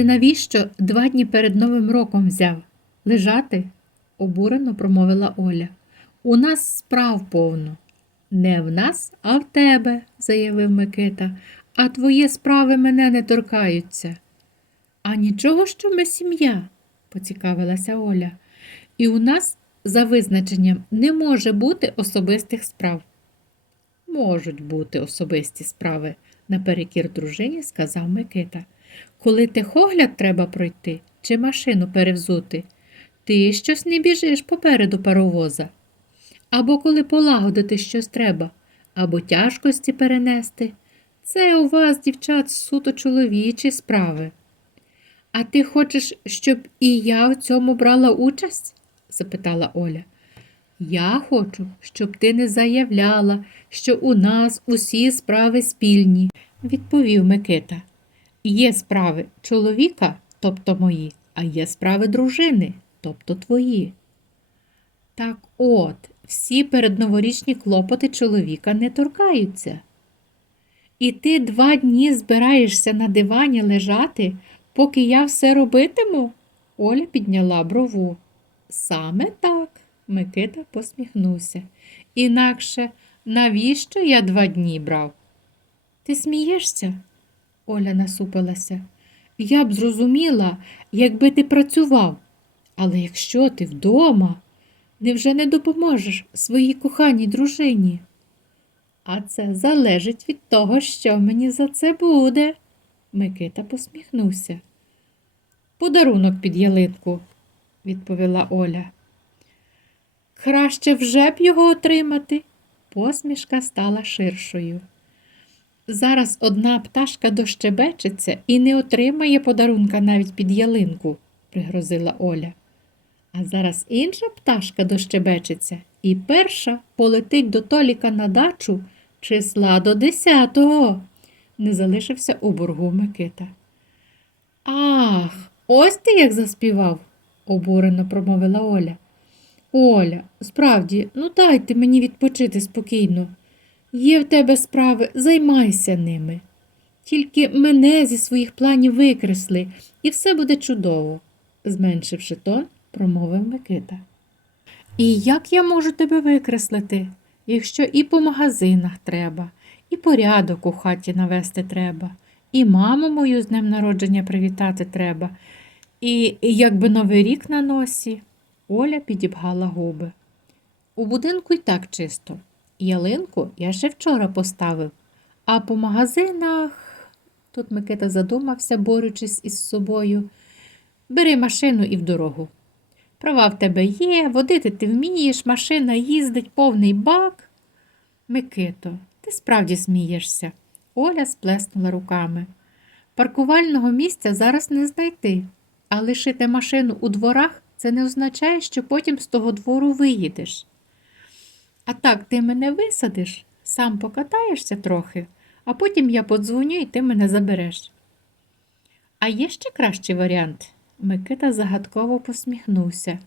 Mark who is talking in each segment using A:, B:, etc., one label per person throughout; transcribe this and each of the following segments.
A: ти навіщо два дні перед Новим роком взяв? Лежати? обурено промовила Оля. У нас справ повно. Не в нас, а в тебе, заявив Микита, а твої справи мене не торкаються. А нічого, що ми сім'я, поцікавилася Оля. І у нас, за визначенням, не може бути особистих справ. Можуть бути особисті справи, наперекір дружині сказав Микита. Коли техогляд треба пройти чи машину перевзути, ти щось не біжиш попереду паровоза. Або коли полагодити щось треба, або тяжкості перенести. Це у вас, дівчат, суто чоловічі справи. А ти хочеш, щоб і я в цьому брала участь? запитала Оля. Я хочу, щоб ти не заявляла, що у нас усі справи спільні, відповів Микита. Є справи чоловіка, тобто мої, а є справи дружини, тобто твої. Так от, всі передноворічні клопоти чоловіка не торкаються. І ти два дні збираєшся на дивані лежати, поки я все робитиму? Оля підняла брову. Саме так, Микита посміхнувся. Інакше навіщо я два дні брав? Ти смієшся? Оля насупилася. Я б зрозуміла, якби ти працював. Але якщо ти вдома, невже не допоможеш своїй коханій дружині? А це залежить від того, що мені за це буде. Микита посміхнувся. Подарунок під ялинку, відповіла Оля. Краще вже б його отримати. Посмішка стала ширшою. Зараз одна пташка дощебечеться і не отримає подарунка навіть під ялинку, пригрозила Оля. А зараз інша пташка дощебечеться і перша полетить до Толіка на дачу числа до десятого. Не залишився у боргу Микита. Ах, ось ти як заспівав, обурено промовила Оля. Оля, справді, ну дайте мені відпочити спокійно. Є в тебе справи, займайся ними. Тільки мене зі своїх планів викресли, і все буде чудово, зменшивши тон, промовив Микита. І як я можу тебе викреслити, якщо і по магазинах треба, і порядок у хаті навести треба, і маму мою з днем народження привітати треба, і якби новий рік на носі, Оля підібгала губи. У будинку й так чисто. Ялинку я ще вчора поставив, а по магазинах, тут Микита задумався, борючись із собою, бери машину і в дорогу. Права в тебе є, водити ти вмієш, машина їздить, повний бак. Микито, ти справді смієшся. Оля сплеснула руками. Паркувального місця зараз не знайти, а лишити машину у дворах це не означає, що потім з того двору виїдеш. А так ти мене висадиш, сам покатаєшся трохи, а потім я подзвоню і ти мене забереш. А є ще кращий варіант. Микита загадково посміхнувся.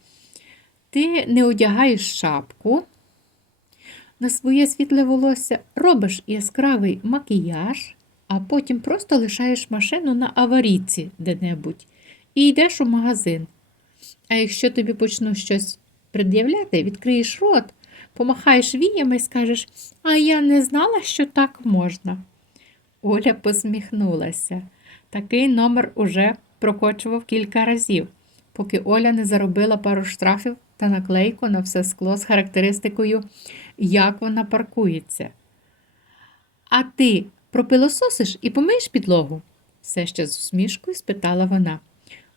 A: Ти не одягаєш шапку, на своє світле волосся робиш яскравий макіяж, а потім просто лишаєш машину на аварійці де-небудь і йдеш у магазин. А якщо тобі почну щось пред'являти, відкриєш рот, помахаєш віями і скажеш, а я не знала, що так можна. Оля посміхнулася. Такий номер уже прокочував кілька разів, поки Оля не заробила пару штрафів та наклейку на все скло з характеристикою, як вона паркується. А ти пропилососиш і помиєш підлогу? все ще з усмішкою спитала вона.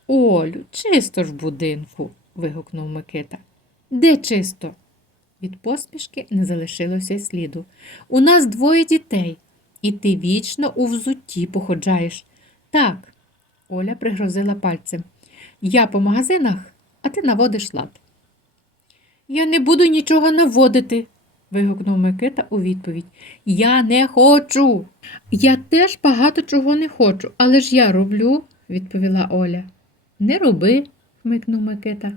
A: Олю, чисто ж в будинку, вигукнув Микита. Де чисто? Від посмішки не залишилося й сліду. У нас двоє дітей, і ти вічно у взутті походжаєш. Так, Оля пригрозила пальцем. Я по магазинах, а ти наводиш лад. Я не буду нічого наводити, вигукнув Микита у відповідь. Я не хочу. Я теж багато чого не хочу, але ж я роблю, відповіла Оля. Не роби, вмикнув Микита.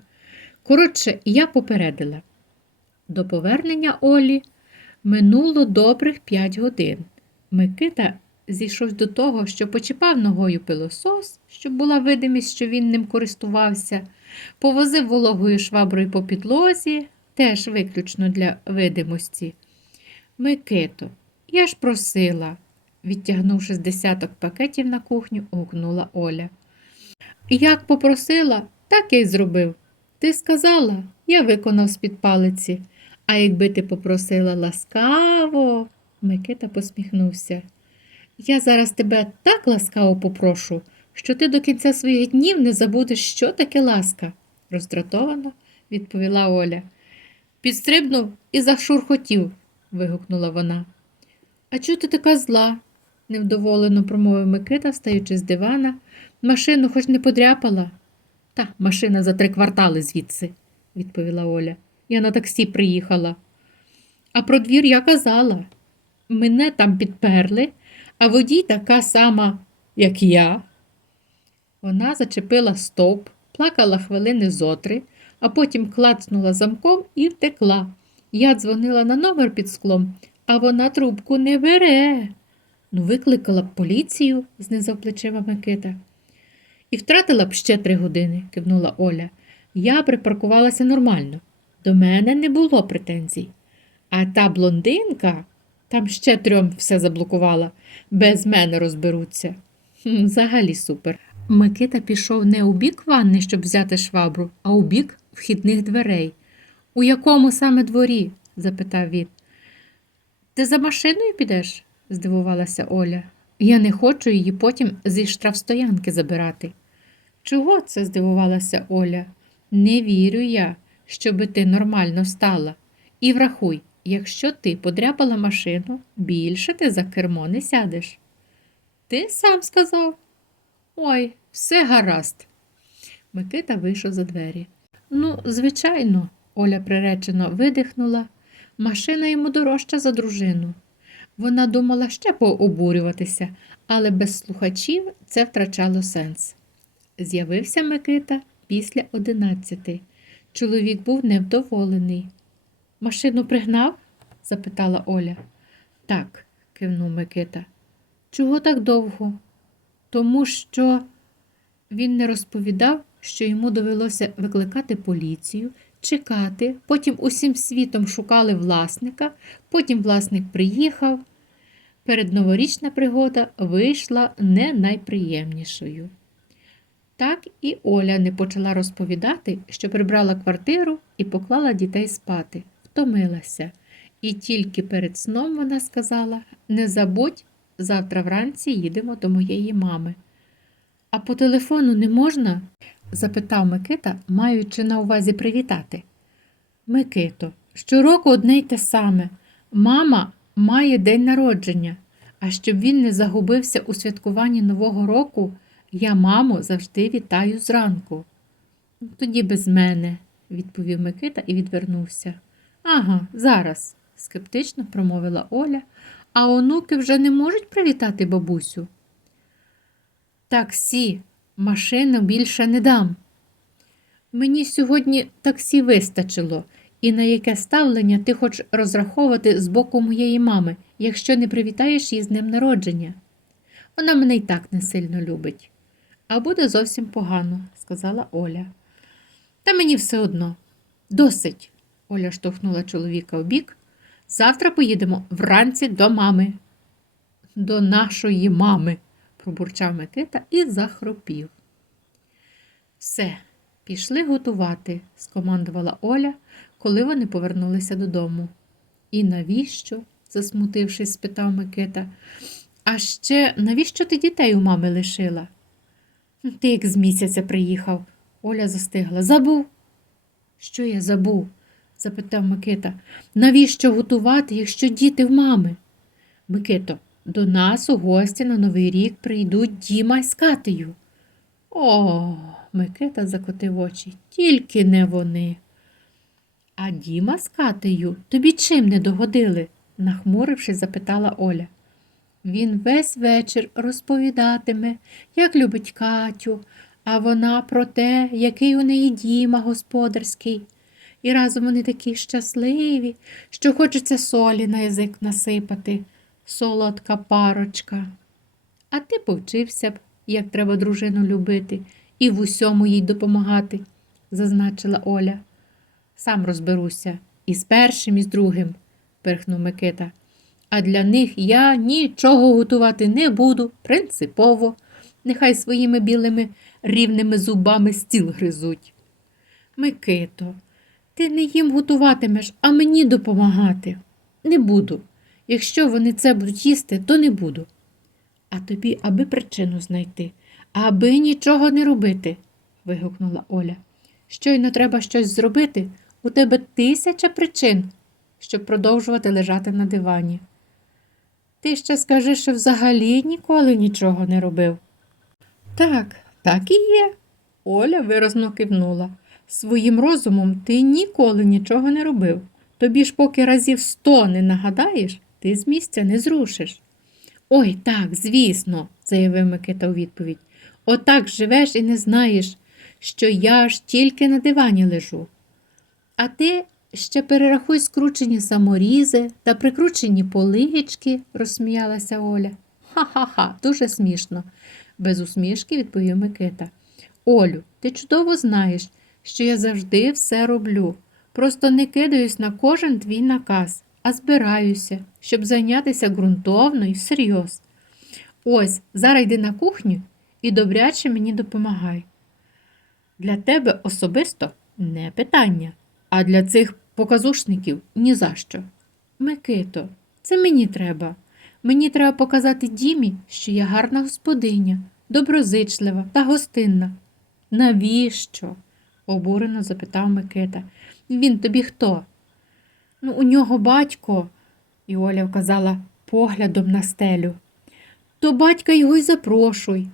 A: Коротше, я попередила. До повернення Олі минуло добрих п'ять годин. Микита зійшов до того, що почіпав ногою пилосос, щоб була видимість, що він ним користувався, повозив вологою шваброю по підлозі, теж виключно для видимості. Микито, я ж просила, відтягнувши з десяток пакетів на кухню, гукнула Оля. Як попросила, так я й зробив. Ти сказала, я виконав з-під палиці. А якби ти попросила ласкаво, Микита посміхнувся. Я зараз тебе так ласкаво попрошу, що ти до кінця своїх днів не забудеш, що таке ласка, роздратовано відповіла Оля. Підстрибнув і зашурхотів, вигукнула вона. А чого ти така зла? невдоволено промовив Микита, стаючи з дивана. Машину хоч не подряпала. Та машина за три квартали звідси, відповіла Оля. Я на таксі приїхала. А про двір я казала. Мене там підперли, а водій така сама, як я. Вона зачепила стовп, плакала хвилини зотри, а потім клацнула замком і втекла. Я дзвонила на номер під склом, а вона трубку не бере. Ну, викликала б поліцію, знизав плечима Микита. І втратила б ще три години, кивнула Оля. Я припаркувалася нормально. До мене не було претензій. А та блондинка там ще трьом все заблокувала, без мене розберуться. Взагалі супер. Микита пішов не у бік ванни, щоб взяти швабру, а у бік вхідних дверей. У якому саме дворі? запитав він. Ти за машиною підеш? здивувалася Оля. Я не хочу її потім зі штрафстоянки забирати. Чого це? здивувалася Оля. Не вірю я, щоби ти нормально стала. І врахуй, якщо ти подряпала машину, більше ти за кермо не сядеш. Ти сам сказав. Ой, все гаразд. Микита вийшов за двері. Ну, звичайно, Оля приречено видихнула. Машина йому дорожча за дружину. Вона думала ще пообурюватися, але без слухачів це втрачало сенс. З'явився Микита після одинадцяти. Чоловік був невдоволений. Машину пригнав? запитала Оля. Так, кивнув Микита. Чого так довго? Тому що він не розповідав, що йому довелося викликати поліцію, чекати, потім усім світом шукали власника, потім власник приїхав. Передноворічна пригода вийшла не найприємнішою. Так і Оля не почала розповідати, що прибрала квартиру і поклала дітей спати, втомилася. І тільки перед сном вона сказала: Не забудь, завтра вранці їдемо до моєї мами. А по телефону не можна? запитав Микита, маючи на увазі привітати. Микито, щороку одне й те саме. Мама має день народження, а щоб він не загубився у святкуванні Нового року, я маму завжди вітаю зранку. «Ну, Тоді без мене, відповів Микита і відвернувся. Ага, зараз, скептично промовила Оля, а онуки вже не можуть привітати бабусю. Таксі, машину більше не дам. Мені сьогодні таксі вистачило, і на яке ставлення ти хочеш розраховувати з боку моєї мами, якщо не привітаєш її з днем народження. Вона мене й так не сильно любить. А буде зовсім погано, сказала Оля. Та мені все одно. Досить, Оля штовхнула чоловіка в бік. Завтра поїдемо вранці до мами. До нашої мами, пробурчав Микита і захропів. Все, пішли готувати, скомандувала Оля, коли вони повернулися додому. І навіщо? засмутившись, спитав Микита. А ще навіщо ти дітей у мами лишила? Ти як з місяця приїхав. Оля застигла. Забув. Що я забув? запитав Микита. Навіщо готувати, якщо діти в мами? Микито, до нас у гості на Новий рік прийдуть Діма з Катею. О, Микита закотив очі. Тільки не вони. А Діма з Катею тобі чим не догодили? нахмурившись, запитала Оля. Він весь вечір розповідатиме, як любить Катю, а вона про те, який у неї діма господарський. І разом вони такі щасливі, що хочеться солі на язик насипати, солодка парочка. А ти повчився б, як треба дружину любити і в усьому їй допомагати, зазначила Оля. Сам розберуся і з першим, і з другим, перхнув Микита. А для них я нічого готувати не буду, принципово. Нехай своїми білими рівними зубами стіл гризуть. Микито, ти не їм готуватимеш, а мені допомагати. Не буду. Якщо вони це будуть їсти, то не буду. А тобі, аби причину знайти, аби нічого не робити, вигукнула Оля. Щойно треба щось зробити, у тебе тисяча причин, щоб продовжувати лежати на дивані. Ти ще скажи, що взагалі ніколи нічого не робив. Так, так і є. Оля виразно кивнула. Своїм розумом ти ніколи нічого не робив. Тобі ж поки разів сто не нагадаєш, ти з місця не зрушиш. Ой, так, звісно, заявив Микита у відповідь. Отак живеш і не знаєш, що я ж тільки на дивані лежу. А ти ще перерахуй скручені саморізи та прикручені полички, розсміялася Оля. Ха-ха-ха, дуже смішно, без усмішки відповів Микита. Олю, ти чудово знаєш, що я завжди все роблю. Просто не кидаюсь на кожен твій наказ, а збираюся, щоб зайнятися ґрунтовно і всерйоз. Ось, зараз йди на кухню і добряче мені допомагай. Для тебе особисто не питання, а для цих показушників ні за що. Микито, це мені треба. Мені треба показати Дімі, що я гарна господиня, доброзичлива та гостинна. Навіщо? обурено запитав Микита. Він тобі хто? Ну, у нього батько, і Оля вказала поглядом на стелю. То батька його й запрошуй.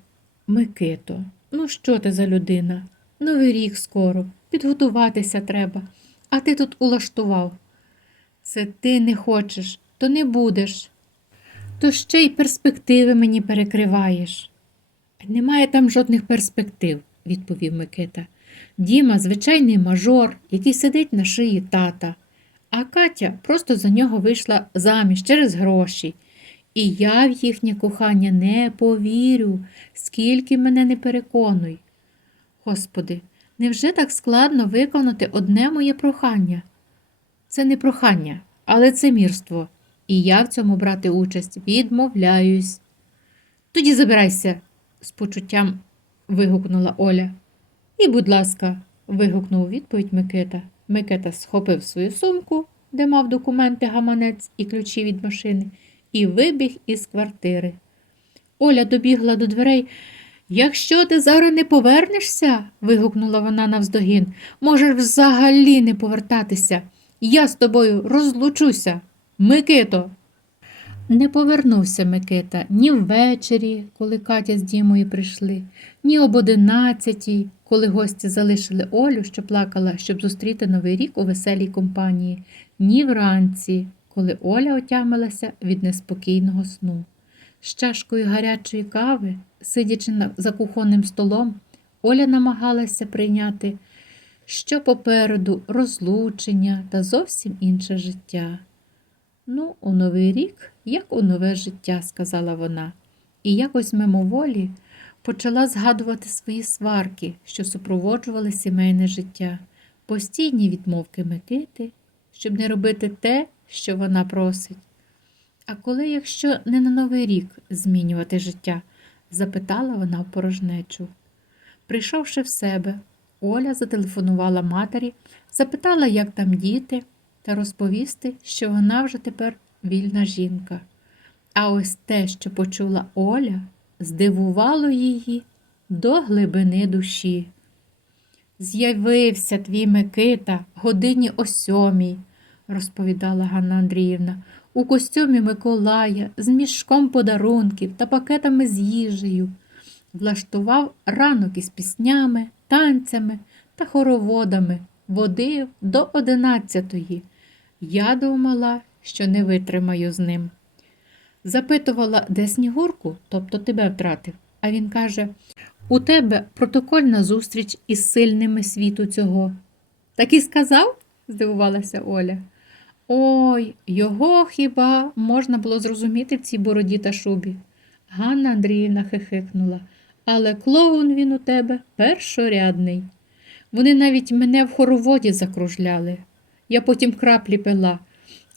A: Микито, ну що ти за людина? Новий рік скоро, підготуватися треба, а ти тут улаштував. Це ти не хочеш, то не будеш. То ще й перспективи мені перекриваєш. Немає там жодних перспектив, відповів Микита. Діма звичайний мажор, який сидить на шиї тата, а Катя просто за нього вийшла заміж через гроші. І я в їхнє кохання не повірю, скільки мене не переконуй. Господи, невже так складно виконати одне моє прохання? Це не прохання, але це мірство, і я в цьому брати участь відмовляюсь. Тоді забирайся, з почуттям вигукнула Оля. І, будь ласка, вигукнув відповідь Микита. Микита схопив свою сумку, де мав документи, гаманець і ключі від машини, і вибіг із квартири. Оля добігла до дверей. Якщо ти зараз не повернешся, вигукнула вона навздогін, можеш взагалі не повертатися. Я з тобою розлучуся. Микито. Не повернувся Микита ні ввечері, коли Катя з Дімою прийшли, ні об одинадцятій, коли гості залишили Олю, що плакала, щоб зустріти Новий рік у веселій компанії, ні вранці, коли Оля отямилася від неспокійного сну. З чашкою гарячої кави, сидячи за кухонним столом, Оля намагалася прийняти, що попереду розлучення та зовсім інше життя. Ну, у новий рік, як у нове життя, сказала вона, і якось мимоволі почала згадувати свої сварки, що супроводжували сімейне життя, постійні відмовки Микити, щоб не робити те, що вона просить. А коли, якщо не на новий рік змінювати життя? запитала вона в порожнечу. Прийшовши в себе, Оля зателефонувала матері, запитала, як там діти, та розповісти, що вона вже тепер вільна жінка. А ось те, що почула Оля, здивувало її до глибини душі. З'явився твій Микита годині о сьомій, розповідала Ганна Андріївна, у костюмі Миколая з мішком подарунків та пакетами з їжею. Влаштував ранок із піснями, танцями та хороводами, водив до одинадцятої. Я думала, що не витримаю з ним. Запитувала, де Снігурку, тобто тебе втратив, а він каже: у тебе протокольна зустріч із сильними світу цього. Так і сказав? здивувалася Оля. Ой, його хіба можна було зрозуміти в цій бороді та шубі. Ганна Андріївна хихикнула. Але клоун він у тебе першорядний. Вони навіть мене в хороводі закружляли. Я потім краплі пила,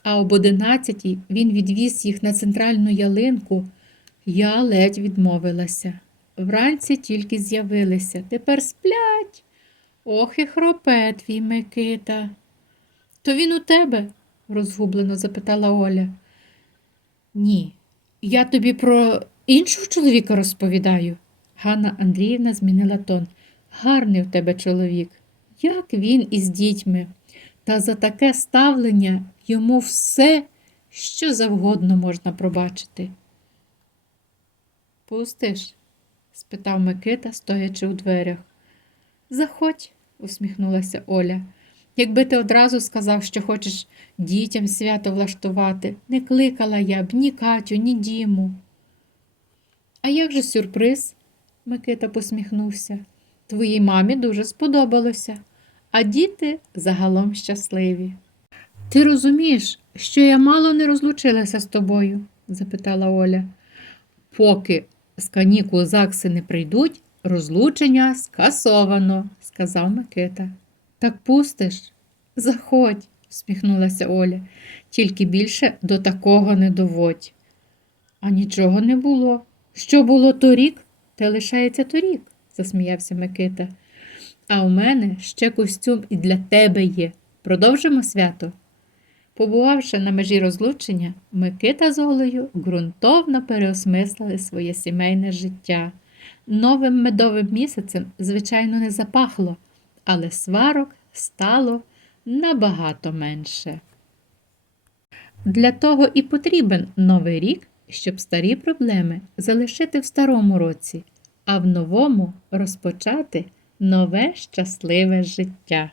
A: а об одинадцятій він відвіз їх на центральну ялинку. Я ледь відмовилася. Вранці тільки з'явилися. Тепер сплять. Ох і хропе твій Микита. То він у тебе? Розгублено запитала Оля. Ні, я тобі про іншого чоловіка розповідаю. Ганна Андріївна змінила тон. Гарний в тебе чоловік. Як він із дітьми. Та за таке ставлення йому все, що завгодно можна пробачити. Пустиш? спитав Микита, стоячи у дверях. Заходь, усміхнулася Оля. Якби ти одразу сказав, що хочеш дітям свято влаштувати, не кликала я б ні Катю, ні Діму. А як же сюрприз? Микита посміхнувся. Твоїй мамі дуже сподобалося, а діти загалом щасливі. Ти розумієш, що я мало не розлучилася з тобою? запитала Оля. Поки з канікул ЗАГСи не прийдуть, розлучення скасовано, сказав Микита. Так пустиш? Заходь, всміхнулася Оля, тільки більше до такого не доводь. А нічого не було. Що було торік, те лишається торік, засміявся Микита. А у мене ще костюм і для тебе є. Продовжимо свято. Побувавши на межі розлучення, Микита з Олею ґрунтовно переосмислили своє сімейне життя. Новим медовим місяцем, звичайно, не запахло, але сварок стало набагато менше. Для того і потрібен новий рік, щоб старі проблеми залишити в старому році, а в новому розпочати нове щасливе життя.